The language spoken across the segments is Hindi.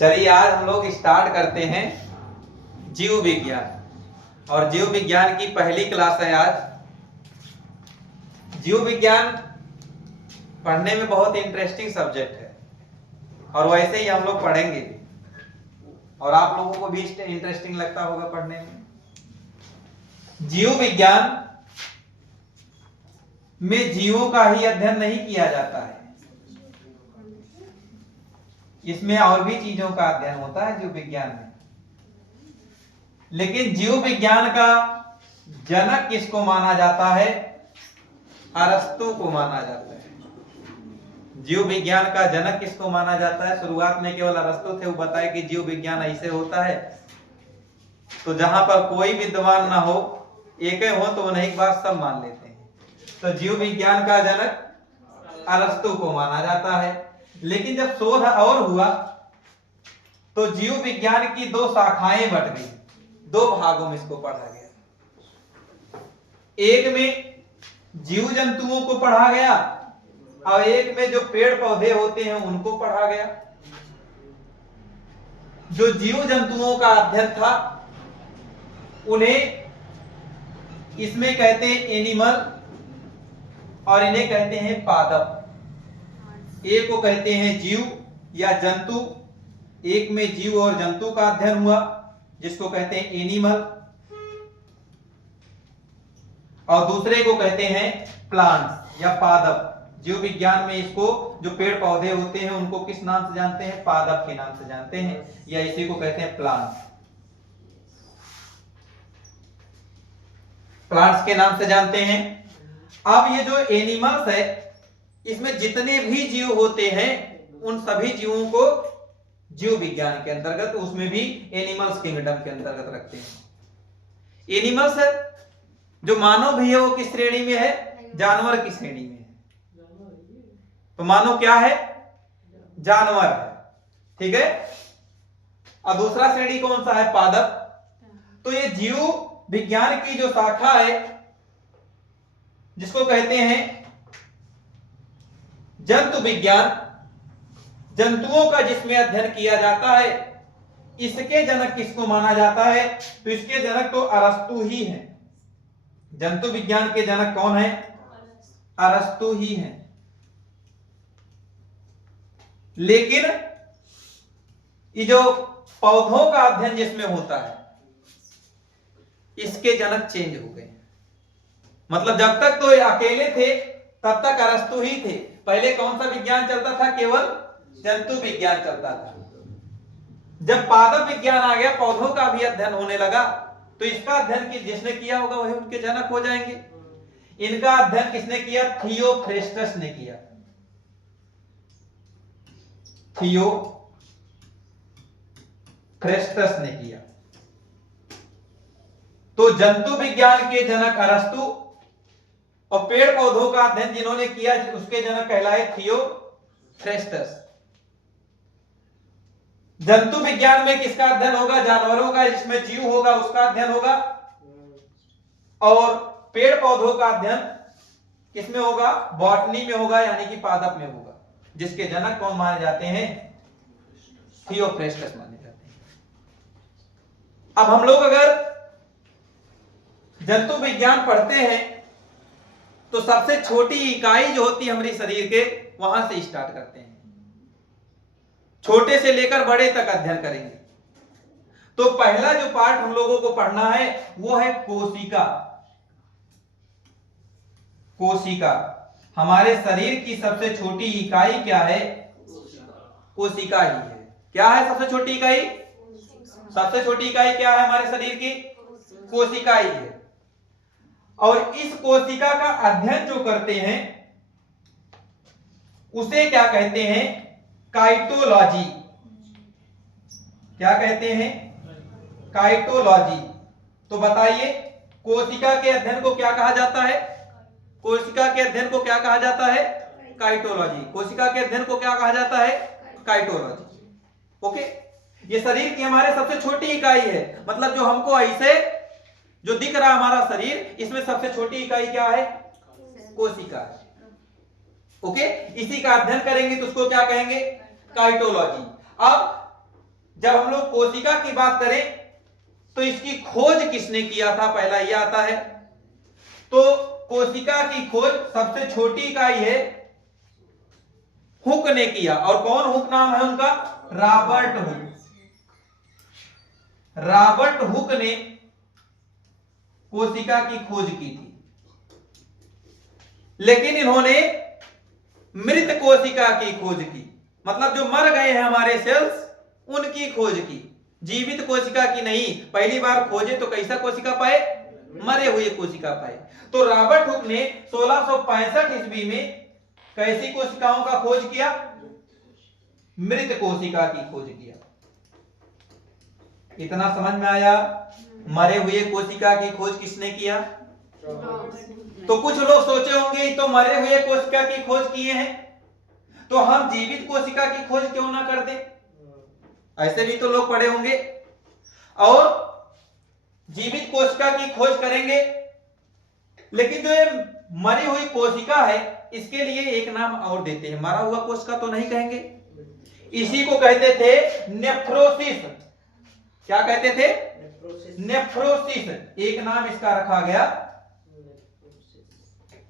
चलिए आज हम लोग स्टार्ट करते हैं जीव विज्ञान। और जीव विज्ञान की पहली क्लास है आज। जीव विज्ञान पढ़ने में बहुत इंटरेस्टिंग सब्जेक्ट है और वैसे ही हम लोग पढ़ेंगे और आप लोगों को भी इंटरेस्टिंग लगता होगा पढ़ने में। जीव विज्ञान में जीवों का ही अध्ययन नहीं किया जाता है, इसमें और भी चीजों का अध्ययन होता है जीव विज्ञान में। लेकिन जीव विज्ञान का जनक किसको माना जाता है? अरस्तु को माना जाता है। जीव विज्ञान का जनक किसको माना जाता है? शुरुआत में केवल अरस्तु थे, वो बताए कि जीव विज्ञान ऐसे होता है। तो जहां पर कोई विद्वान ना हो, एक हो, तो उन्हीं की बात सब मान लेते हैं। तो जीव विज्ञान का जनक अरस्तु को माना जाता है। लेकिन जब शोध और हुआ तो जीव विज्ञान की दो शाखाएं बट गई, दो भागों में इसको पढ़ा गया। एक में जीव जंतुओं को पढ़ा गया और एक में जो पेड़ पौधे होते हैं उनको पढ़ा गया। जो जीव जंतुओं का अध्ययन था उन्हें इसमें कहते हैं एनिमल और इन्हें कहते हैं पादप। एक को कहते हैं जीव या जंतु, एक में जीव और जंतु का अध्ययन हुआ जिसको कहते हैं एनिमल, और दूसरे को कहते हैं प्लांट्स या पादप। जीव विज्ञान में इसको जो पेड़ पौधे होते हैं उनको किस नाम से जानते हैं? पादप के नाम से जानते हैं, या इसी को कहते हैं प्लांट्स। प्लांट्स के नाम से जानते हैं। अब ये जो एनिमल्स है, इसमें जितने भी जीव होते हैं उन सभी जीवों को जीव विज्ञान के अंतर्गत, उसमें भी एनिमल्स किंगडम के अंतर्गत रखते हैं। एनिमल्स है जो मानव भी है वो किस श्रेणी में है? जानवर की श्रेणी में है। तो मानव क्या है? जानवर है, ठीक है। और दूसरा श्रेणी कौन सा है? पादप। तो ये जीव विज्ञान की जो शाखा है जिसको कहते हैं जंतु विज्ञान, जंतुओं का जिसमें अध्ययन किया जाता है, इसके जनक किसको माना जाता है? तो इसके जनक तो अरस्तु ही हैं। जंतु विज्ञान के जनक कौन है? अरस्तु ही हैं। लेकिन ये जो पौधों का अध्ययन जिसमें होता है, इसके जनक चेंज हो गए। मतलब जब तक तो ये अकेले थे तब तक अरस्तु ही थे। पहले कौन सा विज्ञान चलता था? केवल जंतु विज्ञान चलता था। जब पादप विज्ञान आ गया, पौधों का भी अध्ययन होने लगा, तो इसका अध्ययन जिसने किया होगा वही उनके जनक हो जाएंगे। इनका अध्ययन किसने किया? थियोफ्रेस्टस ने किया। थियोफ्रेस्टस ने किया। तो जंतु विज्ञान के जनक अरस्तु और पेड़ पौधों का अध्ययन जिन्होंने किया उसके जनक कहलाए थियोफ्रेस्टस। जंतु विज्ञान में किसका अध्ययन होगा? जानवरों का, जिसमें जीव होगा उसका अध्ययन होगा। और पेड़ पौधों का अध्ययन किसमें होगा? बॉटनी में होगा, यानी कि पादप में होगा, जिसके जनक कौन माने जाते हैं? थियोफ्रेस्टस माने जाते हैं। अब हम लोग अगर जंतु विज्ञान पढ़ते हैं तो सबसे छोटी इकाई जो होती है हमारे शरीर के, वहां से स्टार्ट करते हैं। छोटे से लेकर बड़े तक अध्ययन करेंगे। तो पहला जो पार्ट हम लोगों को पढ़ना है वो है कोशिका। कोशिका हमारे शरीर की सबसे छोटी इकाई क्या है? कोशिका ही है। क्या है सबसे छोटी इकाई? सबसे छोटी इकाई क्या है हमारे शरीर की? कोशिका ही है। और इस कोशिका का अध्ययन जो करते हैं उसे क्या कहते हैं? काइटोलॉजी। क्या कहते हैं? काइटोलॉजी। तो बताइए, कोशिका के अध्ययन को क्या कहा जाता है? कोशिका के अध्ययन को क्या कहा जाता है? काइटोलॉजी। कोशिका के अध्ययन को क्या कहा जाता है? काइटोलॉजी। ओके, ये शरीर की हमारे सबसे छोटी इकाई है। मतलब जो हमको ऐसे जो दिख रहा हमारा शरीर, इसमें सबसे छोटी इकाई क्या है? कोशिका। ओके, इसी का अध्ययन करेंगे तो उसको क्या कहेंगे? काइटोलॉजी। अब जब हम लोग कोशिका की बात करें तो इसकी खोज किसने किया था, पहला यह आता है। तो कोशिका की खोज सबसे छोटी इकाई है हुक ने किया, और कौन हुक नाम है उनका, रॉबर्ट हुक। रॉबर्ट हुक ने कोशिका की खोज की थी, लेकिन इन्होंने मृत कोशिका की खोज की, मतलब जो मर गए हैं हमारे सेल्स उनकी खोज की, जीवित कोशिका की नहीं। पहली बार खोजे तो कैसा कोशिका पाए, मरे हुए कोशिका पाए। तो रॉबर्ट हुक ने 1665 ईस्वी में कैसी कोशिकाओं का खोज किया, मृत कोशिका की खोज किया। इतना समझ में आया, मरे हुए कोशिका की खोज किसने किया। तो कुछ लोग सोचे होंगे तो मरे हुए कोशिका की खोज किए हैं, तो हम जीवित कोशिका की खोज क्यों ना कर दें, ऐसे भी तो लोग पढ़े होंगे। और जीवित कोशिका की खोज करेंगे, लेकिन जो ये मरी हुई कोशिका है इसके लिए एक नाम और देते हैं, मरा हुआ कोशिका तो नहीं कहेंगे, इसी को कहते थे नेफ्रोसिस। क्या कहते थे, नेफ्रोसिस। एक नाम इसका रखा गया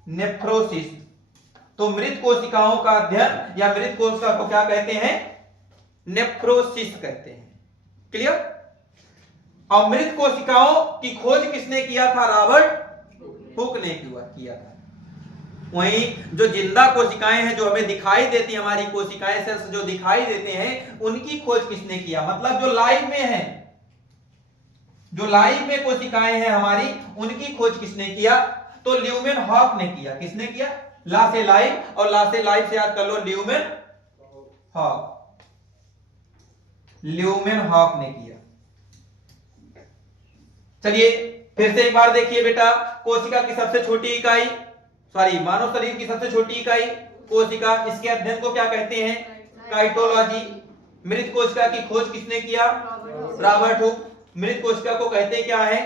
नेफ्रोसिस। तो मृत कोशिकाओं का अध्ययन या मृत कोशिका को क्या कहते हैं, नेफ्रोसिस कहते हैं। क्लियर। और मृत कोशिकाओं की खोज किसने किया था, रॉबर्ट हुक ने किया था। वहीं जो जिंदा कोशिकाएं हैं, जो हमें दिखाई देती है, हमारी कोशिकाएं सेल्स जो दिखाई देते हैं, उनकी खोज किसने किया, मतलब जो लाइव में है, जो लाइव में कोशिकाएं हैं हमारी, उनकी खोज किसने किया, तो ल्यूमेन हॉक ने किया। किसने किया, ला से लाइव, और ला से लाइव से याद कर लो ल्यूमेन हॉक। ल्यूमेन हॉक ने किया। चलिए फिर से एक बार देखिए बेटा, कोशिका की सबसे छोटी इकाई, सॉरी मानव शरीर की सबसे छोटी इकाई कोशिका, इसके अध्ययन को क्या कहते हैं, काइटोलॉजी। मृत कोशिका की खोज किसने किया, रॉबर्ट हुक। मृत कोशिका को कहते क्या है,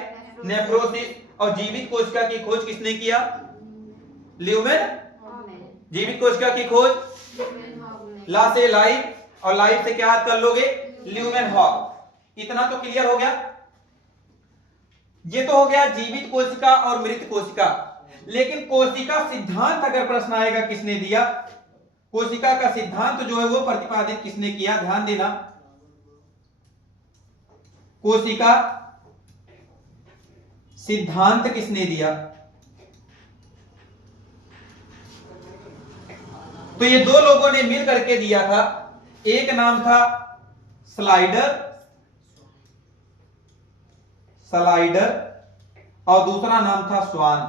नेफ्रोसिस। और जीवित कोशिका की खोज किसने किया, ल्यूमेन। जीवित कोशिका की खोज ला से लाइव, और लाइव से क्या याद कर लोगे, ल्यूमेन हॉक। इतना तो क्लियर हो गया। ये तो हो गया जीवित कोशिका और मृत कोशिका। लेकिन कोशिका सिद्धांत अगर प्रश्न आएगा किसने दिया, कोशिका का सिद्धांत जो है वो प्रतिपादित किसने किया, ध्यान देना। कोशिका सिद्धांत किसने दिया, तो ये दो लोगों ने मिल करके दिया था। एक नाम था स्लाइडर और दूसरा नाम था स्वान।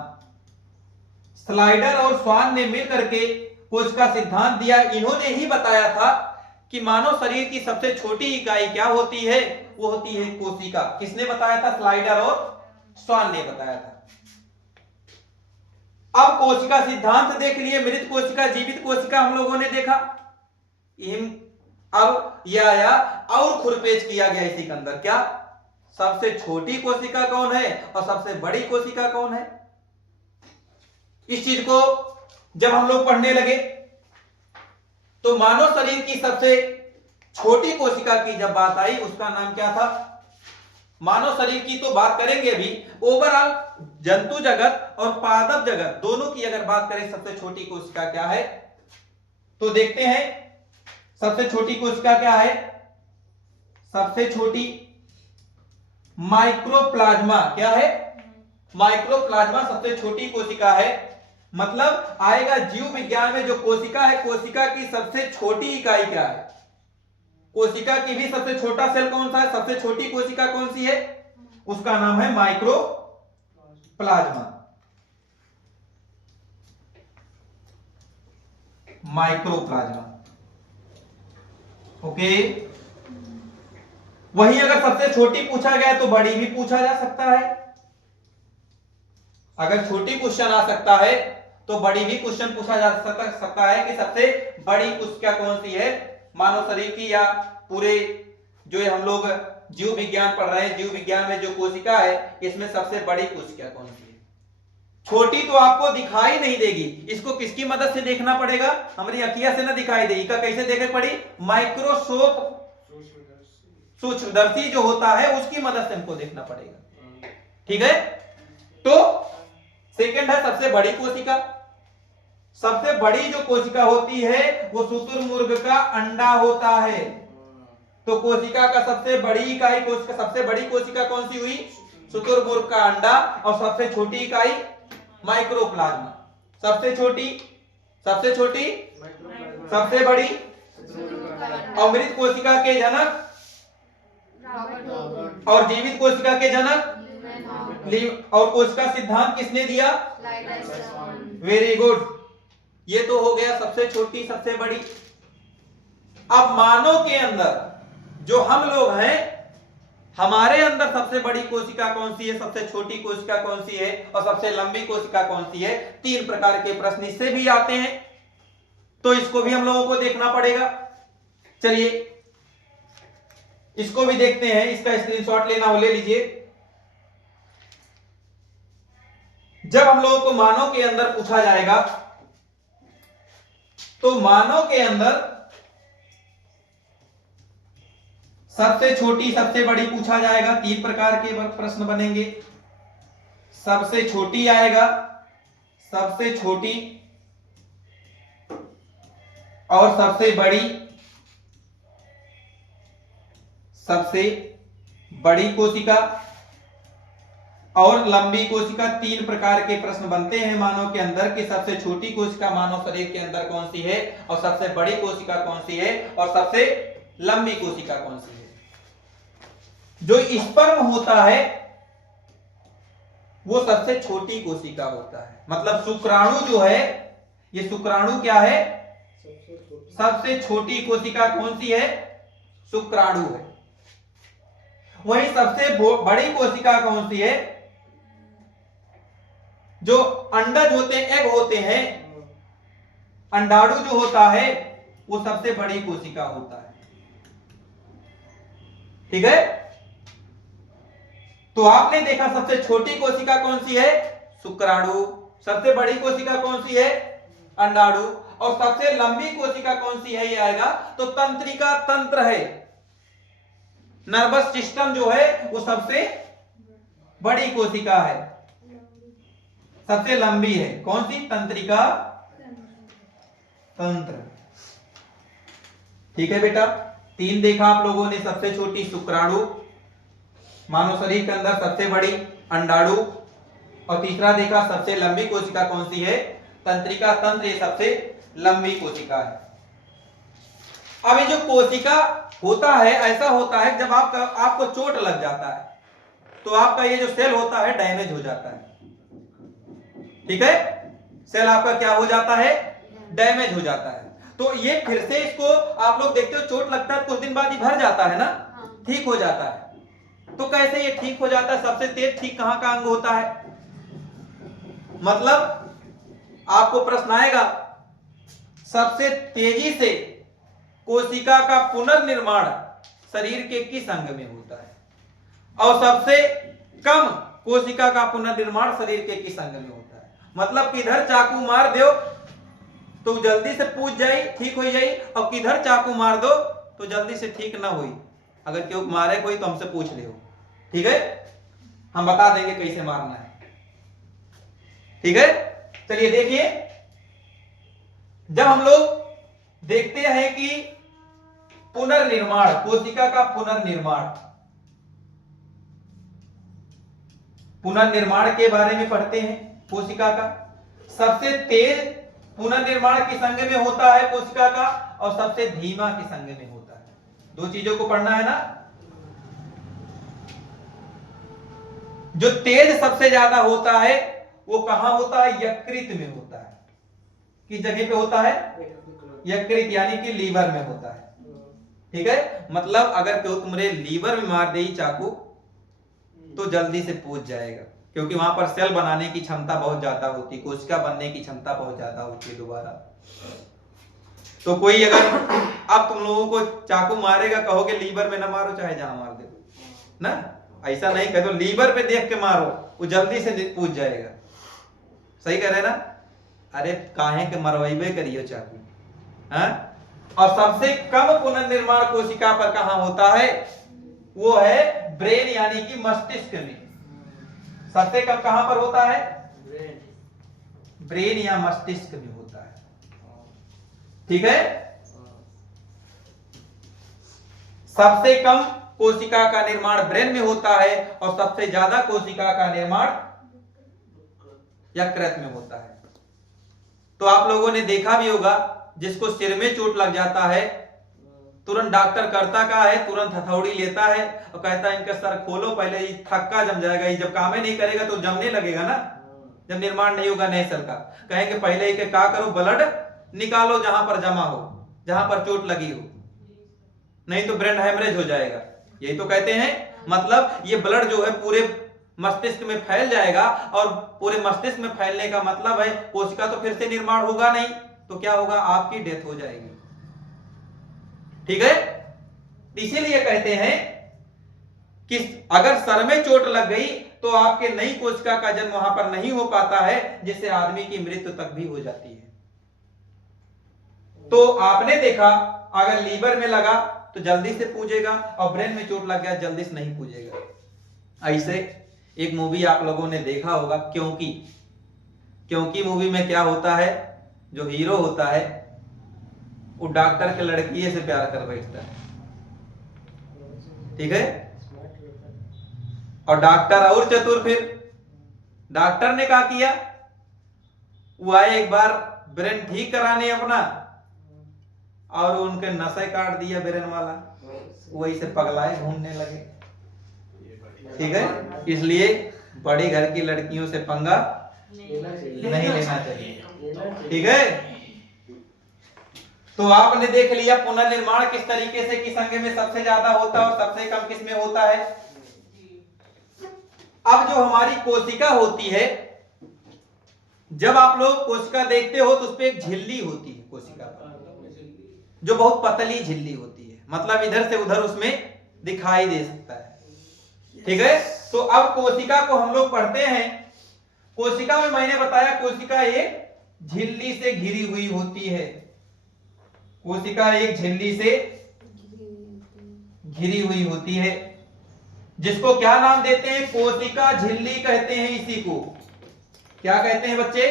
स्लाइडर और स्वान ने मिल करके कोशिका सिद्धांत दिया। इन्होंने ही बताया था कि मानव शरीर की सबसे छोटी इकाई क्या होती है, वो होती है कोशिका। किसने बताया था, स्लाइडर और स्वान ने बताया था। अब कोशिका सिद्धांत देख लिए, मृत कोशिका जीवित कोशिका हम लोगों ने देखा। अब यह आया और खुरपेच किया गया इसी के अंदर, क्या सबसे छोटी कोशिका कौन है और सबसे बड़ी कोशिका कौन है। इस चीज को जब हम लोग पढ़ने लगे तो मानव शरीर की सबसे छोटी कोशिका की जब बात आई, उसका नाम क्या था, मानव शरीर की तो बात करेंगे अभी, ओवरऑल जंतु जगत और पादप जगत दोनों की अगर बात करें सबसे छोटी कोशिका क्या है, तो देखते हैं सबसे छोटी कोशिका क्या है। सबसे छोटी माइक्रोप्लाज्मा, क्या है, माइक्रोप्लाज्मा सबसे छोटी कोशिका है। मतलब आएगा जीव विज्ञान में जो कोशिका है, कोशिका की सबसे छोटी इकाई क्या है, कोशिका की भी सबसे छोटा सेल कौन सा है, सबसे छोटी कोशिका कौन सी है, उसका नाम है माइक्रोप्लाज्मा। Mycoplasma, okay. वहीं अगर सबसे छोटी पूछा गया तो बड़ी भी पूछा जा सकता है। अगर छोटी क्वेश्चन आ सकता है तो बड़ी भी क्वेश्चन पूछा जा सकता है कि सबसे बड़ी कोशिका कौन सी है मानव शरीर की, या पूरे जो हम लोग जीव विज्ञान पढ़ रहे हैं, जीव विज्ञान में जो कोशिका है इसमें सबसे बड़ी कोशिका कौन सी है। छोटी तो आपको दिखाई नहीं देगी, इसको किसकी मदद से देखना पड़ेगा, हमारी अखियां से ना दिखाई देगी, कैसे देखे पड़ी, माइक्रोस्कोप सूक्ष्मदर्शी जो होता है उसकी मदद से हमको देखना पड़ेगा। ठीक है, तो सेकंड है सबसे बड़ी कोशिका। सबसे बड़ी जो कोशिका होती है वो शुतुरमुर्ग का अंडा होता है। तो कोशिका का सबसे बड़ी इकाई कोशिका, सबसे बड़ी कोशिका कौन सी हुई? शुतुरमुर्ग का अंडा। और सबसे छोटी इकाई माइक्रोप्लाज्मा। सबसे छोटी, सबसे छोटी, सबसे बड़ी। और मृत कोशिका के जनक और जीवित कोशिका के जनक और कोशिका सिद्धांत किसने दिया? Very good. ये तो हो गया सबसे छोटी सबसे बड़ी। अब मानव के अंदर जो हम लोग हैं, हमारे अंदर सबसे बड़ी कोशिका कौन सी है, सबसे छोटी कोशिका कौन सी है और सबसे लंबी कोशिका कौन सी है? 3 प्रकार के प्रश्न इससे भी आते हैं, तो इसको भी हम लोगों को देखना पड़ेगा। चलिए इसको भी देखते हैं। इसका स्क्रीनशॉट लेना हो ले लीजिए। जब हम लोगों को मानव के अंदर पूछा जाएगा तो मानव के अंदर सबसे छोटी सबसे बड़ी पूछा जाएगा। 3 प्रकार के प्रश्न बनेंगे। सबसे छोटी आएगा, सबसे छोटी और सबसे बड़ी, सबसे बड़ी कोशिका और लंबी कोशिका। 3 प्रकार के प्रश्न बनते हैं मानव के अंदर कि सबसे छोटी कोशिका मानव शरीर के अंदर कौन सी है और सबसे बड़ी कोशिका कौन सी है और सबसे लंबी कोशिका कौन सी है। जो स्पर्म होता है वो सबसे छोटी कोशिका होता है। मतलब शुक्राणु जो है, ये शुक्राणु क्या है? सबसे छोटी कोशिका कौन सी है? शुक्राणु है। वही सबसे बड़ी कोशिका कौन सी है? जो अंडज होते हैं, एग होते हैं, अंडाणु जो होता है वो सबसे बड़ी कोशिका होता है। ठीक है, तो आपने देखा सबसे छोटी कोशिका कौन सी है? शुक्राणु। सबसे बड़ी कोशिका कौन सी है? अंडाणु। और सबसे लंबी कोशिका कौन सी है? ये आएगा तो तंत्रिका तंत्र है। नर्वस सिस्टम जो है वो सबसे बड़ी कोशिका है, सबसे लंबी है। कौन सी? तंत्रिका तंत्र। ठीक है बेटा, 3 देखा आप लोगों ने। सबसे छोटी शुक्राणु, मानव शरीर के अंदर सबसे बड़ी अंडाणु, और तीसरा देखा सबसे लंबी कोशिका कौन सी है? तंत्रिका तंत्र। ये सबसे लंबी कोशिका है। अब ये जो कोशिका होता है, ऐसा होता है जब आपको चोट लग जाता है तो आपका ये जो सेल होता है डैमेज हो जाता है। ठीक है, सेल आपका क्या हो जाता है? डैमेज हो जाता है। तो ये फिर से इसको आप लोग देखते हो, चोट लगता है कुछ दिन बाद ही भर जाता है ना, ठीक हो जाता है। तो कैसे ये ठीक हो जाता है? सबसे तेज ठीक कहां का अंग होता है? मतलब आपको प्रश्न आएगा, सबसे तेजी से कोशिका का पुनर्निर्माण शरीर के किस अंग में होता है? और सबसे कम कोशिका का पुनर्निर्माण शरीर के किस अंग में होता है? मतलब किधर चाकू मार दो तो जल्दी से पूछ जाए, ठीक हो जाए, और किधर चाकू मार दो तो जल्दी से ठीक ना हुई। अगर क्यों मारे कोई तो हमसे पूछ ले हो, ठीक है, हम बता देंगे कैसे मारना है। ठीक है, चलिए देखिए, जब हम लोग देखते हैं कि पुनर्निर्माण, कोशिका का पुनर्निर्माण के बारे में पढ़ते हैं। कोशिका का सबसे तेज पुनर्निर्माण किस अंग में होता है कोशिका का, और सबसे धीमा किस अंग में होता है? 2 चीजों को पढ़ना है ना। जो तेज सबसे ज्यादा होता है वो कहां होता है? यकृत में होता है। किस जगह पे होता है? यकृत, यानी कि लीवर में होता है। ठीक है, मतलब अगर तुम्हारे लीवर में मार दे चाकू तो जल्दी से पूछ जाएगा, क्योंकि वहां पर सेल बनाने की क्षमता बहुत ज्यादा होती है, कोशिका बनने की क्षमता बहुत ज्यादा होती है दोबारा। तो कोई अगर अब तुम लोगों को चाकू मारेगा, कहोगे लीवर में ना मारो, चाहे जहां मार दे ना, ऐसा नहीं कह दो, लीवर पे देख के मारो, वो जल्दी से पूछ जाएगा। सही कह रहे ना? अरे काहे के मरवाइबे करियो चाकू। हाँ? और सबसे कम पुनर्निर्माण कोशिका पर कहां होता है? वो है ब्रेन यानी कि मस्तिष्क में। सबसे कम कहां पर होता है? ब्रेन या मस्तिष्क में होता है। ठीक है, सबसे कम कोशिका का निर्माण ब्रेन में होता है और सबसे ज्यादा कोशिका का निर्माण यकृत में होता है। तो आप लोगों ने देखा भी होगा, जिसको सिर में चोट लग जाता है तुरंत डॉक्टर करता क्या है, तुरंत हथौड़ी लेता है और कहता है इनका सर खोलो, पहले ये थक्का जम जाएगा, ये जब काम ही नहीं करेगा तो जमने लगेगा ना, जब निर्माण नहीं होगा नए सेल का। कहेंगे पहले ही क्या करो, ब्लड निकालो जहां पर जमा हो, जहां पर चोट लगी हो, नहीं तो ब्रेन हेमरेज हो जाएगा। यही तो कहते हैं, मतलब ये ब्लड जो है पूरे मस्तिष्क में फैल जाएगा और पूरे मस्तिष्क में फैलने का मतलब है कोशिका तो फिर से निर्माण होगा नहीं, तो क्या होगा, आपकी डेथ हो जाएगी। ठीक है, इसीलिए कहते हैं कि अगर सर में चोट लग गई तो आपके नई कोशिका का जन्म वहां पर नहीं हो पाता है, जिससे आदमी की मृत्यु तक भी हो जाती है। तो आपने देखा अगर लीवर में लगा तो जल्दी से पूजेगा और ब्रेन में चोट लग गया जल्दी से नहीं पूजेगा। ऐसे एक मूवी आप लोगों ने देखा होगा, क्योंकि मूवी में क्या होता है, जो हीरो होता है वो डॉक्टर के लड़की से प्यार कर बैठता है। ठीक है, और डॉक्टर और चतुर, फिर डॉक्टर ने क्या किया, वो आए एक बार ब्रेन ठीक कराने अपना और उनके नशे काट दिया ब्रेन वाला, वही से पगलाए घूमने लगे। ठीक है, इसलिए बड़ी घर की लड़कियों से पंगा नहीं लेना चाहिए। ठीक है, तो आपने देख लिया पुनर्निर्माण किस तरीके से किस अंग में सबसे ज्यादा होता है और सबसे कम किस में होता है। अब जो हमारी कोशिका होती है, जब आप लोग कोशिका देखते हो तो उस पर एक झिल्ली होती है कोशिका पर, जो बहुत पतली झिल्ली होती है, मतलब इधर से उधर उसमें दिखाई दे सकता है। ठीक है, तो अब कोशिका को हम लोग पढ़ते हैं, कोशिका में मैंने बताया कोशिका एक झिल्ली से घिरी हुई होती है। कोशिका एक झिल्ली से घिरी हुई होती है, जिसको क्या नाम देते हैं, कोशिका झिल्ली कहते हैं। इसी को क्या कहते हैं बच्चे,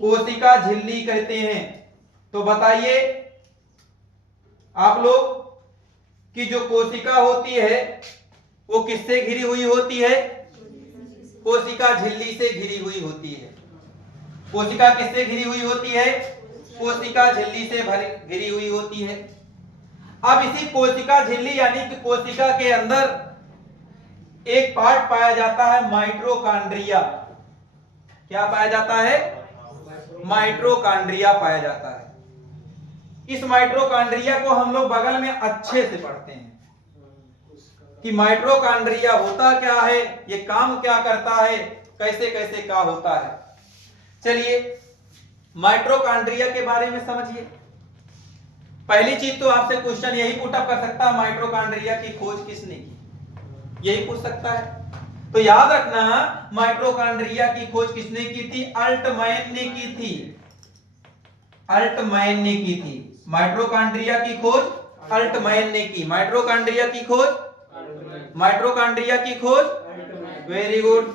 कोशिका झिल्ली कहते हैं। तो बताइए आप लोग कि जो कोशिका होती है वो किससे घिरी हुई होती है, कोशिका झिल्ली से घिरी हुई होती है। कोशिका किससे घिरी हुई होती है, कोशिका झिल्ली से घिरी हुई होती है। अब इसी कोशिका झिल्ली यानी कि कोशिका के अंदर एक पार्ट पाया जाता है माइटोकॉन्ड्रिया। क्या पाया जाता है, माइटोकॉन्ड्रिया पाया जाता है। इस माइटोकॉन्ड्रिया को हम लोग बगल में अच्छे से पढ़ते हैं कि माइटोकॉन्ड्रिया होता क्या है, ये काम क्या करता है, कैसे कैसे क्या होता है। चलिए माइटोकॉन्ड्रिया के बारे में समझिए। पहली चीज तो आपसे क्वेश्चन यही पुट अप कर सकता है, माइटोकॉन्ड्रिया की खोज किसने की, यही पूछ सकता है। तो याद रखना माइटोकॉन्ड्रिया की खोज किसने की थी, अल्टमैन ने की थी। अल्टमैन ने की थी माइटोकॉन्ड्रिया की खोज, अल्टमैन ने की। माइटोकॉन्ड्रिया की खोज, माइटोकॉन्ड्रिया की खोज, वेरी गुड।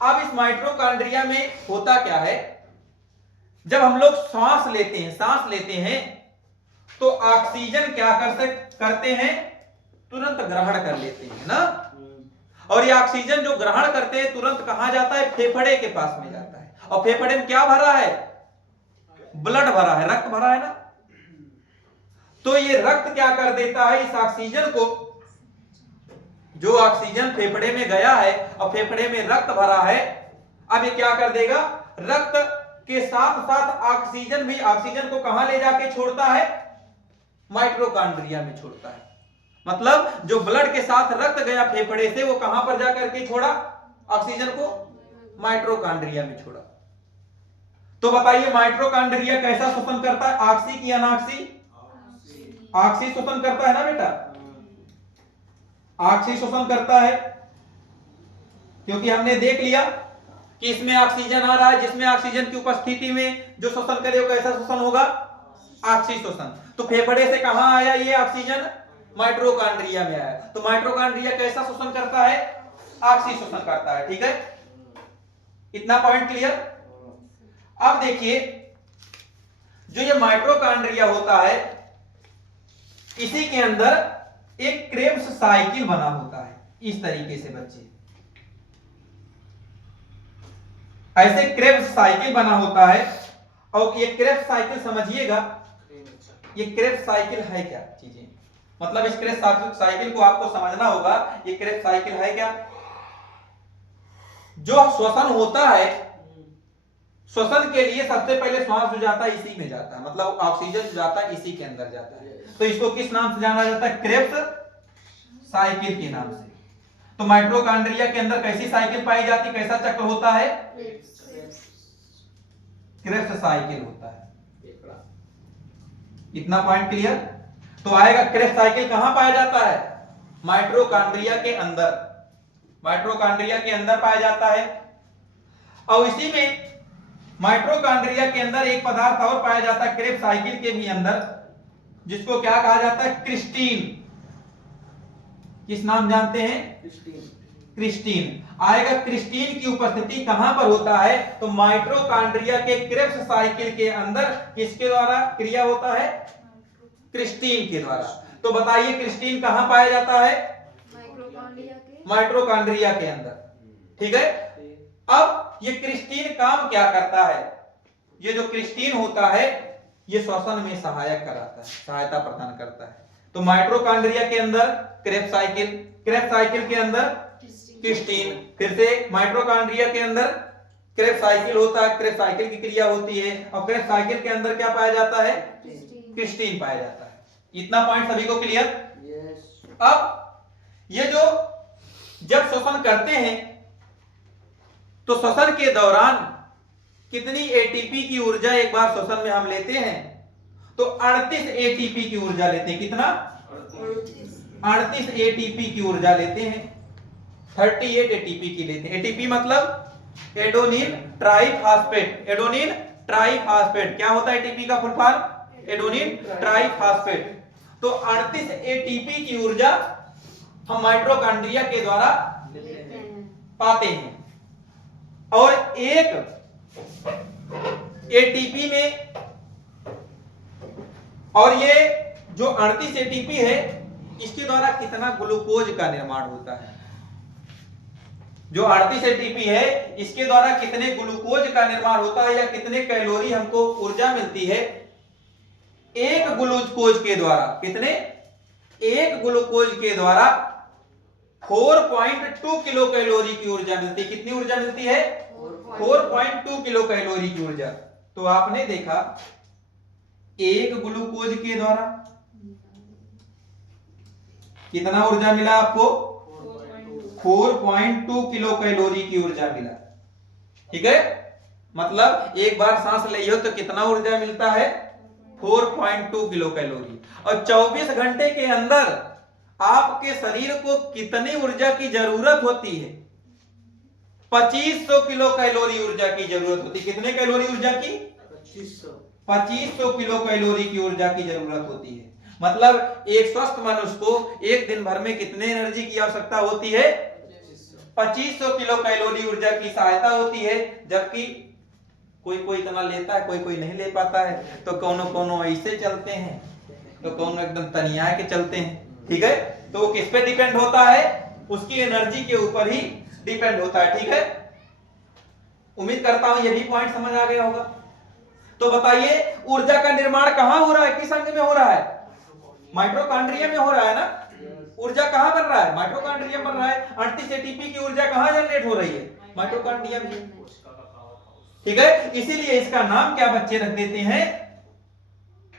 अब इस माइटोकॉन्ड्रिया में होता क्या है, जब हम लोग सांस लेते हैं तो ऑक्सीजन क्या करते हैं, तुरंत ग्रहण कर लेते हैं ना। और ये ऑक्सीजन जो ग्रहण करते हैं तुरंत कहां जाता है, फेफड़े के पास में जाता है। और फेफड़े में क्या भरा है, ब्लड भरा है, रक्त भरा है ना। तो ये रक्त क्या कर देता है, इस ऑक्सीजन को, जो ऑक्सीजन फेफड़े में गया है और फेफड़े में रक्त भरा है, अब ये क्या कर देगा, रक्त के साथ साथ ऑक्सीजन भी, ऑक्सीजन को कहां ले जाके छोड़ता है, माइटोकॉन्ड्रिया में छोड़ता है। मतलब जो ब्लड के साथ रक्त गया फेफड़े से, वो कहां पर जाकर के छोड़ा, ऑक्सीजन को माइटोकॉन्ड्रिया में छोड़ा। तो बताइए माइटोकॉन्ड्रिया कैसा शोषण करता है, ऑक्सी की अनॉक्सी, ऑक्सी शोषण करता है ना बेटा, ऑक्सी शोषण करता है। क्योंकि हमने देख लिया कि इसमें ऑक्सीजन आ रहा है, जिसमें ऑक्सीजन की उपस्थिति में जो शोषण करे वो कैसा शोषण होगा, ऑक्सी शोषण। तो फेफड़े से कहां आया ये ऑक्सीजन, माइटोकॉन्ड्रिया में आया। तो माइटोकॉन्ड्रिया कैसा शोषण करता है? ऑक्सी शोषण करता है। ठीक है, इतना पॉइंट क्लियर। अब देखिए, जो ये माइटोकॉन्ड्रिया होता है, इसी के अंदर एक क्रेब्स साइकिल बना होता है। इस तरीके से बच्चे, ऐसे क्रेब्स साइकिल बना होता है। और ये क्रेब्स साइकिल समझिएगा, ये क्रेब्स साइकिल है क्या चीजें, मतलब इस क्रेब्स साइकिल को आपको समझना होगा। ये क्रेब्स साइकिल है क्या? जो श्वसन होता है, श्वसन के लिए सबसे पहले श्वास जो जाता है इसी में जाता है, मतलब ऑक्सीजन जो जाता है इसी के अंदर जाता है। तो इसको किस नाम से जाना जाता है? क्रेब्स साइकिल के नाम से। तो माइटोकॉन्ड्रिया के अंदर कैसी साइकिल पाई जाती है, कैसा चक्र होता है? क्रेब्स साइकिल होता है। इतना पॉइंट क्लियर। तो आएगा, क्रेब्स साइकिल कहां पाया जाता है? माइटोकॉन्ड्रिया के अंदर, माइटोकॉन्ड्रिया के अंदर पाया जाता है। और इसी में माइटोकॉन्ड्रिया के अंदर एक पदार्थ और पाया जाता है क्रेब्स साइकिल के भी अंदर, जिसको क्या कहा जाता है? क्रिस्टीन। किस नाम जानते हैं? क्रिस्टीन। आएगा, क्रिस्टीन की उपस्थिति कहां पर होता है? तो माइटोकॉन्ड्रिया के क्रेब्स साइकिल के अंदर किसके द्वारा क्रिया होता है? क्रिस्टीन के द्वारा। तो बताइए, क्रिस्टीन कहां पाया जाता है? माइटोकॉन्ड्रिया के अंदर। ठीक है, अब ये क्रिस्टीन काम क्या करता है? ये जो क्रिस्टीन होता है, ये श्वसन में सहायक कराता है, सहायता प्रदान करता है। तो माइटोकॉन्ड्रिया के अंदर क्रेब्स साइकिल, क्रेब्स साइकिल के अंदर क्रिस्टीन, फिर से माइटोकॉन्ड्रिया के अंदर क्रेब्स साइकिल होता है, क्रेब्स साइकिल की क्रिया होती है। और क्रेब्स साइकिल के अंदर क्या पाया जाता है? क्रिस्टीन पाया जाता है। इतना पॉइंट सभी को क्लियर? अब ये जो जब श्वसन करते हैं, तो श्वसन के दौरान कितनी एटीपी की ऊर्जा एक बार श्वसन में हम लेते हैं? तो 38 एटीपी की ऊर्जा लेते हैं। कितना? 38 एटीपी की ऊर्जा लेते हैं। 38 एटीपी की लेते हैं। एटीपी मतलब एडोनिन ट्राइफॉस्फेट। एडोनिन ट्राइफॉस्फेट क्या होता है? एटीपी का फुल फॉर्म एडोनिन ट्राइफॉस्फेट। तो 38 एटीपी की ऊर्जा हम माइटोकॉन्ड्रिया के द्वारा पाते हैं। और एक एटीपी में, और ये जो 38 एटीपी है, इसके द्वारा कितना ग्लूकोज का निर्माण होता है? जो 38 एटीपी है, इसके द्वारा कितने ग्लूकोज का निर्माण होता है, या कितने कैलोरी हमको ऊर्जा मिलती है? एक ग्लूकोज के द्वारा कितने? एक ग्लूकोज के द्वारा 4.2 किलो कैलोरी की ऊर्जा मिलती है। कितनी ऊर्जा मिलती है? 4.2 किलो कैलोरी की ऊर्जा। तो आपने देखा, एक ग्लूकोज के द्वारा कितना ऊर्जा मिला आपको? 4.2 किलो कैलोरी की ऊर्जा मिला। ठीक है, मतलब एक बार सांस लियो तो कितना ऊर्जा मिलता है? 4.2 किलो कैलोरी। और 24 घंटे के अंदर आपके शरीर को कितनी ऊर्जा की जरूरत होती है? 2500 किलो कैलोरी ऊर्जा की जरूरत होती है। कितने कैलोरी ऊर्जा की? 2500 किलो कैलोरी की ऊर्जा की जरूरत होती है। मतलब एक स्वस्थ मनुष्य को एक दिन भर में कितने एनर्जी की आवश्यकता होती है? 2500 किलो कैलोरी ऊर्जा की सहायता होती है। जबकि कोई कोई इतना लेता है, कोई कोई नहीं ले पाता है। तो कोनो ऐसे चलते हैं, तो कोनो एकदम तनिया के चलते हैं। ठीक है, तो वो किस पे डिपेंड होता है? उसकी एनर्जी के ऊपर ही डिपेंड होता है। ठीक है, उम्मीद करता हूं ये भी पॉइंट समझ आ गया होगा। तो बताइए, ऊर्जा का निर्माण कहां हो रहा है? किस अंग में हो रहा है? माइटोकॉन्ड्रिया में हो रहा है ना। ऊर्जा कहां बन रहा है? माइटोकॉन्ड्रिया बन रहा है। 38 एटीपी की ऊर्जा कहां जनरेट हो रही है? माइटोकॉन्ड्रिया में। ठीक है, इसीलिए इसका नाम क्या बच्चे रख देते हैं?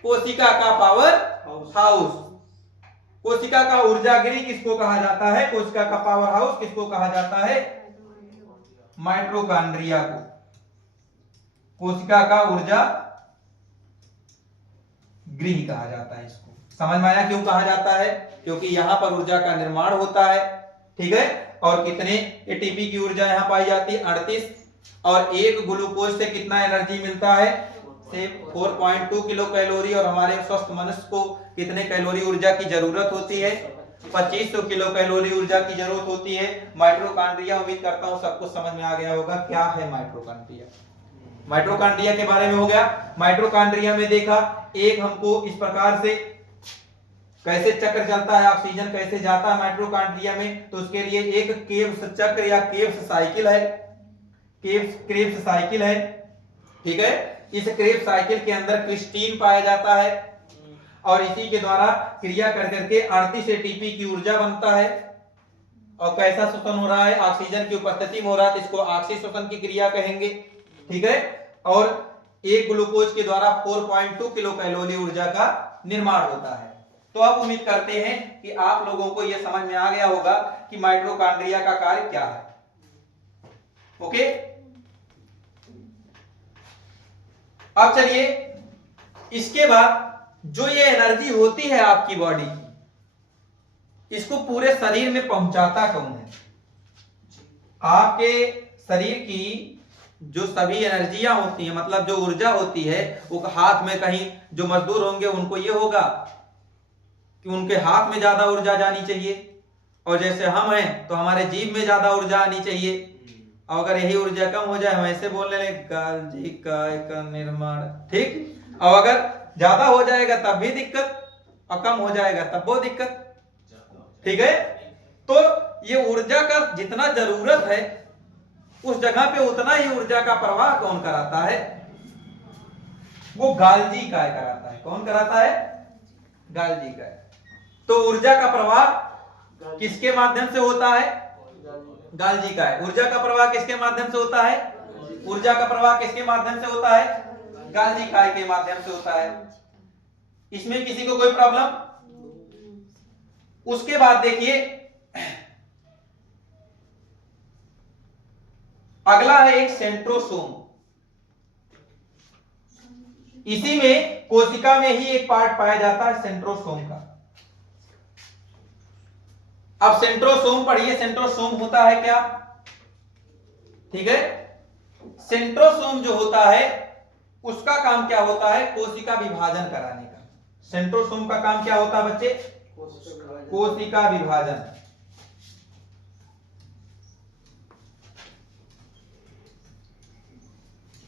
कोशिका का पावर हाउस। कोशिका का ऊर्जा गृह किसको कहा जाता है? कोशिका का पावर हाउस किसको कहा जाता है? माइटोकॉन्ड्रिया को। कोशिका का ऊर्जा गृह कहा जाता है इसको। समझ में आया क्यों कहा जाता है? क्योंकि यहां पर ऊर्जा का निर्माण होता है। ठीक है, और कितने एटीपी की ऊर्जा यहां पाई जाती है? 38। और एक ग्लूकोज से कितना एनर्जी मिलता है? से 4.2 किलो कैलोरी, और हमारे स्वस्थ मनुष्य को कितने कैलोरी ऊर्जा की जरूरत होती है? 2500 किलो कैलोरी ऊर्जा की जरूरत होती है। माइटोकॉन्ड्रिया, उम्मीद करता हूं सबको समझ में आ गया होगा क्या है माइटोकॉन्ड्रिया। माइटोकॉन्ड्रिया के बारे में हो गया। माइटोकॉन्ड्रिया में देखा एक हमको इस प्रकार से कैसे चक्र चलता है, ऑक्सीजन कैसे जाता है माइटोकॉन्ड्रिया में, तो उसके लिए एक केव्स चक्र या केव्स साइकिल है, क्रेब्स साइकिल है, ठीक है। इस क्रेब्स साइकिल के अंदर क्रिस्टीन पाया जाता है और इसी के द्वारा क्रिया कर करके 38 एटीपी की ऊर्जा बनता है। और कैसा शोषण हो रहा है? ऑक्सीजन की उपस्थिति में हो रहा है, तो इसको ऑक्सीशोषण की क्रिया कहेंगे, ठीक है। और एक ग्लूकोज के द्वारा 4.2 किलो कैलोरी ऊर्जा का निर्माण होता है। तो अब उम्मीद करते हैं कि आप लोगों को यह समझ में आ गया होगा कि माइटोकॉन्ड्रिया का कार्य क्या है। ओके, अब चलिए इसके बाद जो ये एनर्जी होती है आपकी बॉडी की, इसको पूरे शरीर में पहुंचाता कौन है? आपके शरीर की जो सभी एनर्जियां होती हैं, मतलब जो ऊर्जा होती है, वो हाथ में, कहीं जो मजदूर होंगे उनको ये होगा कि उनके हाथ में ज्यादा ऊर्जा जानी चाहिए, और जैसे हम हैं तो हमारे जीभ में ज्यादा ऊर्जा आनी चाहिए। और अगर यही ऊर्जा कम हो जाए, हम ऐसे बोलने लगे गालजी का निर्माण, ठीक। और अगर ज्यादा हो जाएगा तब भी दिक्कत, और कम हो जाएगा तब वो दिक्कत, ठीक है। तो ये ऊर्जा का जितना जरूरत है उस जगह पे उतना ही ऊर्जा का प्रवाह कौन कराता है? वो गालजी काय कराता है। कौन कराता है? गालजी काय। तो ऊर्जा का प्रवाह किसके माध्यम से होता है? गालजी काय। ऊर्जा का प्रवाह किसके माध्यम से होता है? ऊर्जा का प्रवाह किसके माध्यम से होता है? गालजी काय के माध्यम से होता है। इसमें किसी को कोई प्रॉब्लम? उसके बाद देखिए अगला है एक सेंट्रोसोम। इसी में कोशिका में ही एक पार्ट पाया जाता है सेंट्रोसोम का। अब सेंट्रोसोम पढ़िए, सेंट्रोसोम होता है क्या, ठीक है। सेंट्रोसोम जो होता है उसका काम क्या होता है? कोशिका विभाजन कराने का। सेंट्रोसोम का काम क्या होता है बच्चे? कोशिका विभाजन।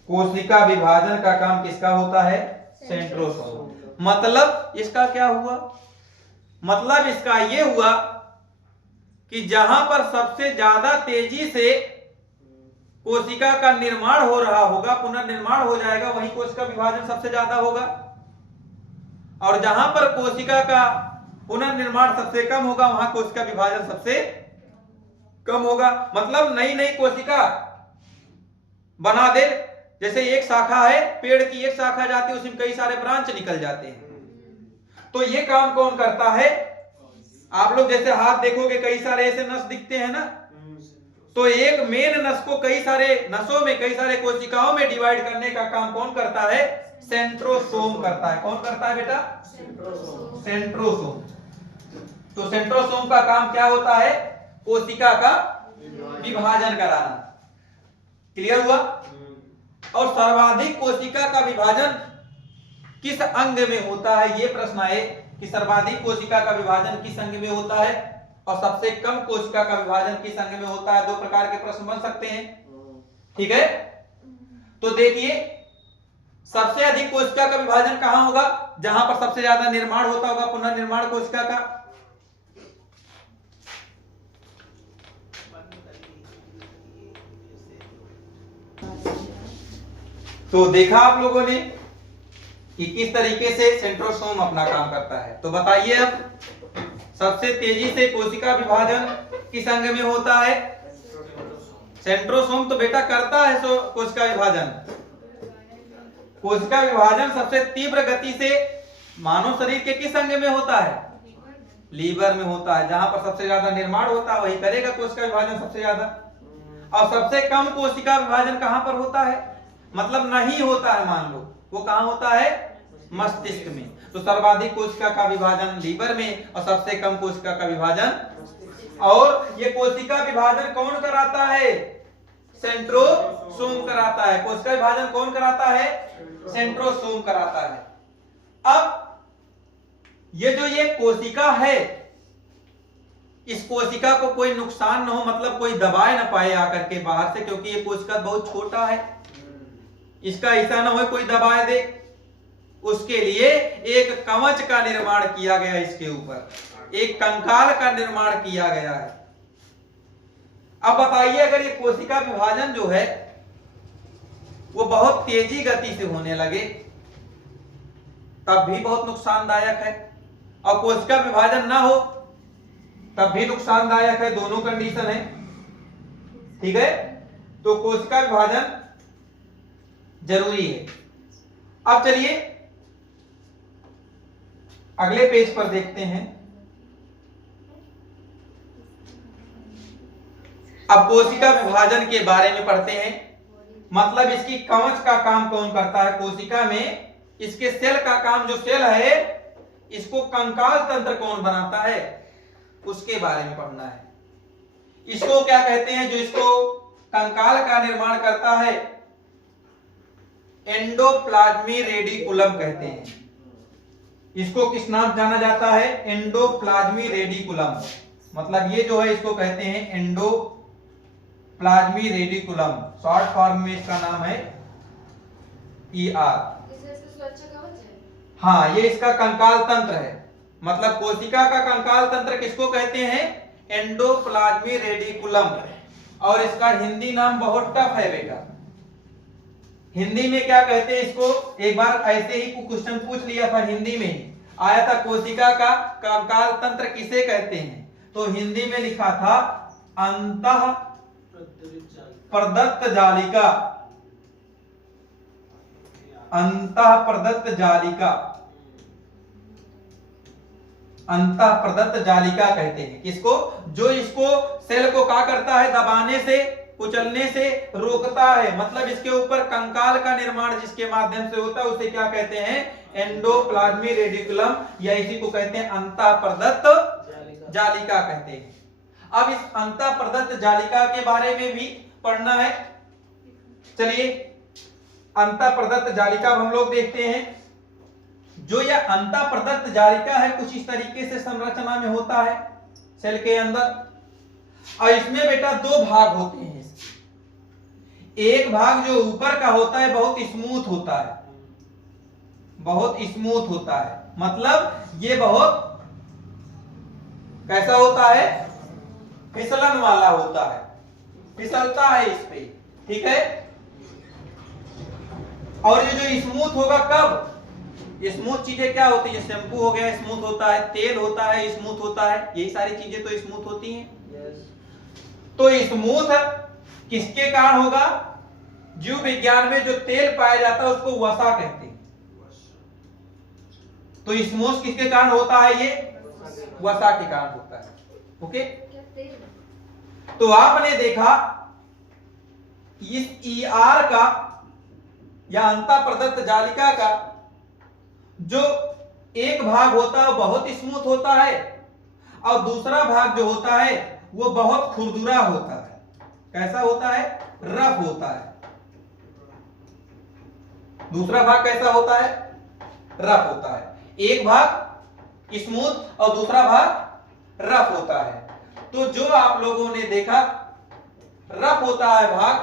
कोशिका विभाजन का काम किसका होता है? सेंट्रोसोम। मतलब इसका क्या हुआ? मतलब इसका ये हुआ कि जहां पर सबसे ज्यादा तेजी से कोशिका का निर्माण हो रहा होगा, पुनर्निर्माण हो जाएगा, वहीं कोशिका विभाजन सबसे ज्यादा होगा। और जहां पर कोशिका का पुनर्निर्माण सबसे कम होगा, वहां कोशिका विभाजन सबसे कम होगा। मतलब नई नई कोशिका बना दे। जैसे एक शाखा है, पेड़ की एक शाखा जाती है, उसमें कई सारे ब्रांच निकल जाते हैं। तो ये काम कौन करता है? आप लोग जैसे हाथ देखोगे कई सारे ऐसे नस दिखते हैं ना, तो एक मेन नस को कई सारे नसों में, कई सारे कोशिकाओं में डिवाइड करने का काम कौन करता है? सेंट्रोसोम करता है। कौन करता है बेटा? सेंट्रोसोम। तो सेंट्रोसोम का काम क्या होता है? कोशिका का विभाजन कराना। क्लियर हुआ? और सर्वाधिक कोशिका का विभाजन किस अंग में होता है? ये प्रश्न आए कि सर्वाधिक कोशिका का विभाजन किस अंग में होता है और सबसे कम कोशिका का विभाजन किस अंग में होता है। दो प्रकार के प्रश्न बन सकते हैं, ठीक है। तो देखिए सबसे अधिक कोशिका का विभाजन कहां होगा? जहां पर सबसे ज्यादा निर्माण होता होगा, पुनर्निर्माण कोशिका का। तो देखा आप लोगों ने कि किस तरीके से सेंट्रोसोम अपना काम करता है। तो बताइए अब सबसे तेजी से कोशिका विभाजन किस अंग में होता है? सेंट्रोसोम तो बेटा करता है कोशिका विभाजन। कोशिका विभाजन सबसे तीव्र गति से मानव शरीर के किस अंग में होता है? लीवर में होता है। जहां पर सबसे ज्यादा निर्माण होता है वही करेगा कोशिका विभाजन सबसे ज्यादा। और सबसे कम कोशिका विभाजन कहां पर होता है? मतलब नहीं होता है, मान लो, वो कहां होता है? मस्तिष्क में। तो सर्वाधिक कोशिका का विभाजन लीवर में और सबसे कम कोशिका का विभाजन। और ये कोशिका विभाजन कौन कराता है? सेंट्रोसोम कराता है। कोशिका विभाजन कौन कराता है? सेंट्रोसोम कराता है। अब ये कोशिका है, इस कोशिका को कोई नुकसान ना हो, मतलब कोई दबाए ना पाए आकर के बाहर से, क्योंकि ये कोशिका बहुत छोटा है, इसका ऐसा ना हो कोई दबाए दे, उसके लिए एक कवच का निर्माण किया गया, इसके ऊपर एक कंकाल का निर्माण किया गया है। अब बताइए, अगर ये कोशिका विभाजन जो है वो बहुत तेजी गति से होने लगे तब भी बहुत नुकसानदायक है, और कोशिका विभाजन ना हो तब भी नुकसानदायक है, दोनों कंडीशन है। ठीक है, तो कोशिका विभाजन जरूरी है। अब चलिए अगले पेज पर देखते हैं। अब कोशिका विभाजन के बारे में पढ़ते हैं, मतलब इसकी कवच का काम कौन करता है कोशिका में, इसके सेल का काम, जो सेल है इसको कंकाल तंत्र कौन बनाता है उसके बारे में पढ़ना है। इसको क्या कहते हैं, जो इसको कंकाल का निर्माण करता है, एंडोप्लाज्मी रेडिकुलम कहते हैं। इसको किस नाम जाना जाता है? Endoplasmic reticulum. मतलब ये जो है इसको कहते हैं एंडोप्लाज्मी रेडिकुलम, शॉर्ट फॉर्म में इसका नाम है ER। हाँ, ये इसका कंकाल तंत्र है। मतलब कोशिका का कंकाल तंत्र किसको कहते हैं? Endoplasmic reticulum. और इसका हिंदी नाम बहुत टफ है बेटा, हिंदी में क्या कहते हैं इसको? एक बार ऐसे ही क्वेश्चन पूछ लिया था, हिंदी में ही आया था, कोशिका का कंकाल तंत्र किसे कहते हैं? तो हिंदी में लिखा था अंतः प्रदत्त जालिका, अंतः प्रदत्त जालिका, अंतः प्रदत्त जालिका कहते हैं किसको? जो इसको सेल को क्या करता है? दबाने से, कुचलने से रोकता है। मतलब इसके ऊपर कंकाल का निर्माण जिसके माध्यम से होता है उसे क्या कहते हैं? एंडोप्लाज्मी रेडिकुलम, या इसी को कहते हैं अंतः प्रदत्त जालिका कहते हैं। अब इस अंतः प्रदत्त जालिका के बारे में भी पढ़ना है। चलिए अंतः प्रदत्त जालिका हम लोग देखते हैं। जो यह अंतः प्रदत्त जालिका है कुछ इस तरीके से संरचना में होता है सेल के अंदर, और इसमें बेटा दो भाग होते हैं। एक भाग जो ऊपर का होता है बहुत स्मूथ होता है, बहुत स्मूथ होता है, मतलब ये बहुत कैसा होता है? फिसलन वाला होता है, फिसलता है इस पे। ठीक है, और ये जो स्मूथ होगा कब? स्मूथ चीजें क्या होती है? शैम्पू हो गया स्मूथ होता है, तेल होता है स्मूथ होता है, यही सारी चीजें तो स्मूथ होती हैं। तो स्मूथ किसके कारण होगा? जीव विज्ञान में जो तेल पाया जाता है उसको वसा कहते हैं। तो स्मूथ किसके कारण होता है? ये वसा के कारण होता है। ओके, तो आपने देखा इस ER का या अंतः प्रदत्त जालिका का जो एक भाग होता है वो बहुत स्मूथ होता है, और दूसरा भाग जो होता है वो बहुत खुरदुरा होता है। कैसा होता है? रफ होता है। दूसरा भाग कैसा होता है? रफ होता है। एक भाग स्मूथ और दूसरा भाग रफ होता है। तो जो आप लोगों ने देखा रफ होता है भाग,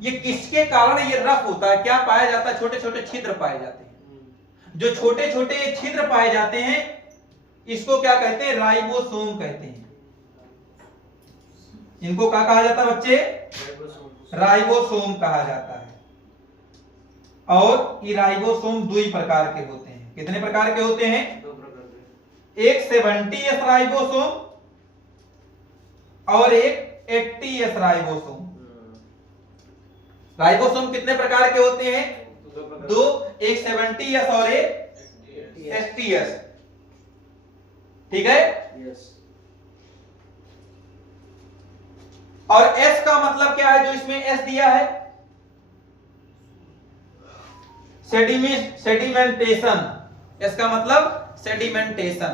ये किसके कारण ये रफ होता है? क्या पाया जाता है? छोटे छोटे छिद्र पाए जाते हैं। जो छोटे छोटे छिद्र पाए जाते हैं इसको क्या कहते हैं? राइबोसोम कहते हैं। इनको क्या कहा जाता है बच्चे? राइबोसोम कहा जाता है। और ये राइबोसोम दो ही प्रकार के होते हैं। कितने प्रकार के होते हैं? दो प्रकार के। एक 70S राइबोसोम और एक 80S राइबोसोम। राइबोसोम कितने प्रकार के होते हैं? दो, एक 70S और एक 80S। ठीक है, और S का मतलब क्या है? जो इसमें S दिया है सेडिमेंटेशन। इसका मतलब सेडिमेंटेशन।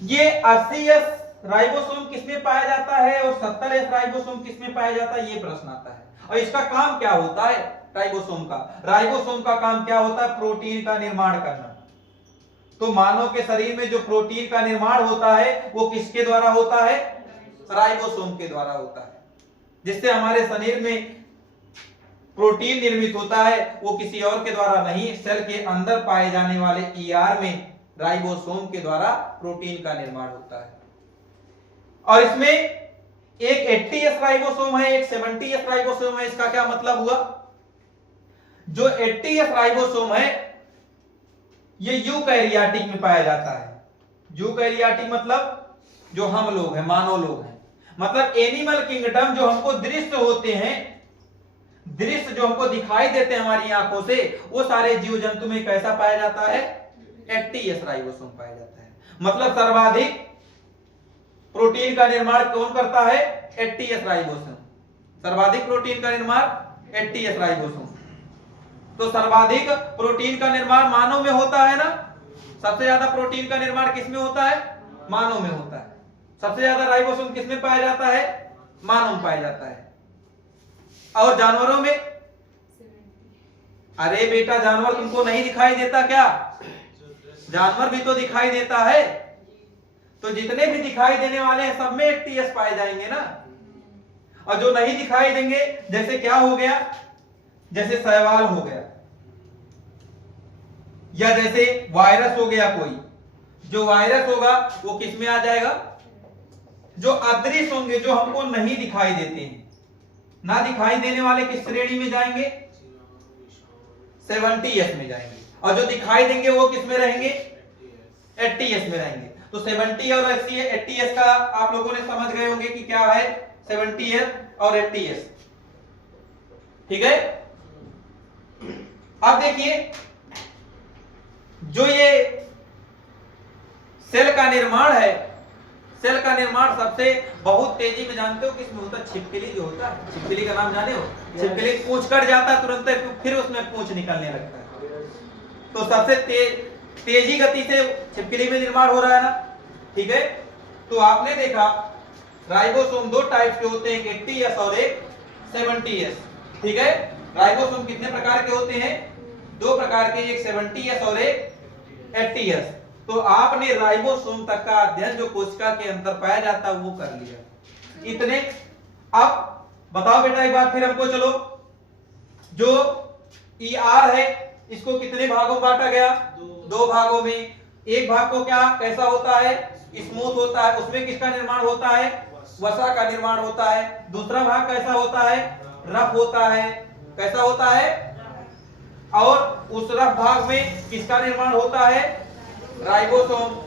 ये 80S राइबोसोम किसमें पाया जाता है और 70S राइबोसोम किसमें पाया जाता है, ये प्रश्न आता है। और इसका काम क्या होता है राइबोसोम का काम क्या होता है, प्रोटीन का निर्माण करना। तो मानव के शरीर में जो प्रोटीन का निर्माण होता है वो किसके द्वारा होता है, राइबोसोम के द्वारा होता है। जिससे हमारे शरीर में प्रोटीन निर्मित होता है वो किसी और के द्वारा नहीं, सेल के अंदर पाए जाने वाले ईआर में राइबोसोम के द्वारा प्रोटीन का निर्माण होता है। और इसमें एक 80S राइबोसोम है, एक 70S राइबोसोम है। इसका क्या मतलब हुआ, जो 80S राइबोसोम है ये यूकैरियोटिक में पाया जाता है। यूकैरियोटिक मतलब जो हम लोग हैं, मानव लोग हैं, मतलब एनिमल किंगडम जो हमको दृश्य होते हैं, दृश्य जो हमको दिखाई देते हैं हमारी आंखों से, वो सारे जीव जंतु में कैसा पाया जाता है, 80S राइबोसोम पाया जाता है। मतलब सर्वाधिक प्रोटीन का निर्माण कौन करता है, 80S राइबोसोम। सर्वाधिक प्रोटीन का निर्माण 80S राइबोसोम। तो सर्वाधिक प्रोटीन का निर्माण मानव में होता है ना, सबसे ज्यादा प्रोटीन का निर्माण किसमें होता है, मानव में होता है। सबसे ज्यादा राइबोसोम किसमें पाया जाता है, मानव में पाया जाता है। और जानवरों में, अरे बेटा जानवर तुमको नहीं दिखाई देता क्या, जानवर भी तो दिखाई देता है। तो जितने भी दिखाई देने वाले हैं सब में 80S पाए जाएंगे ना। और जो नहीं दिखाई देंगे, जैसे क्या हो गया, जैसे शैवाल हो गया, या जैसे वायरस हो गया कोई, जो वायरस होगा वो किस में आ जाएगा, जो अदृश्य होंगे, जो हमको नहीं दिखाई देते हैं, ना दिखाई देने वाले किस श्रेणी में जाएंगे, 70S में जाएंगे। और जो दिखाई देंगे वो किस में रहेंगे, 80S में रहेंगे। तो 70 और 80S का आप लोगों ने समझ गए होंगे कि क्या है 70S और 80S, ठीक है। अब देखिए, जो ये सेल का निर्माण है, सेल का निर्माण सबसे बहुत तेजी में जानते हो किसमें होता है, छिपकली जो होता है, छिपकली का नाम जाने हो, छिपकली पूंछ कट जाता है तुरंत, फिर उसमें पूंछ निकलने लगता है। तो सबसे तेजी गति से छिपकली में निर्माण हो रहा है ना, ठीक है। तो आपने देखा राइबोसोम दो टाइप के होते हैं, एक 80S और एक 70S, ठीक है। राइबोसोम कितने प्रकार के होते हैं, दो प्रकार के, एक 70S और एक 80S। तो आपने राइबोसोम तक का अध्ययन जो कोशिका के अंदर पाया जाता है वो कर लिया इतने। अब बताओ बेटा एक बात फिर हमको, चलो जो ER है इसको कितने भागों में बांटा गया, दो भागों में। एक भाग को क्या कैसा होता है, स्मूथ होता है, उसमें किसका निर्माण होता है, वसा का निर्माण होता है। दूसरा भाग कैसा होता है, रफ होता है, कैसा होता है, और उस रफ भाग में किसका निर्माण होता है, राइबोसोम।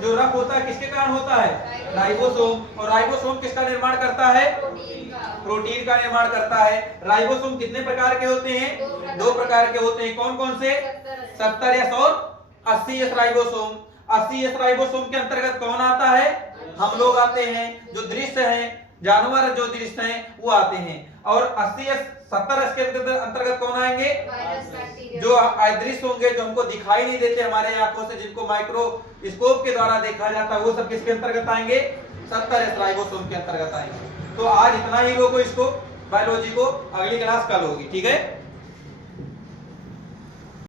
जो रफ होता है किसके कारण होता है, राइबोसोम। और राइबोसोम किसका निर्माण करता है, प्रोटीन का निर्माण करता है। राइबोसोम कितने प्रकार के होते हैं, दो प्रकार के होते हैं। कौन कौन से, 70S और 80S राइबोसोम। 80S राइबोसोम के अंतर्गत कौन आता है, हम लोग आते हैं, जो दृश्य हैं, जानवर जो दृश्य हैं वो आते हैं। और 80S 70S के अंतर्गत कौन आएंगे, जो अदृश्य होंगे, जो हमको दिखाई नहीं देते हमारे आंखों से, जिनको माइक्रोस्कोप के द्वारा देखा जाता है, वो सब किसके अंतर्गत आएंगे, 70S राइबोसोम के अंतर्गत आएंगे। तो आज इतना ही लोगों को, इसको बायोलॉजी को अगली क्लास कल होगी, ठीक है।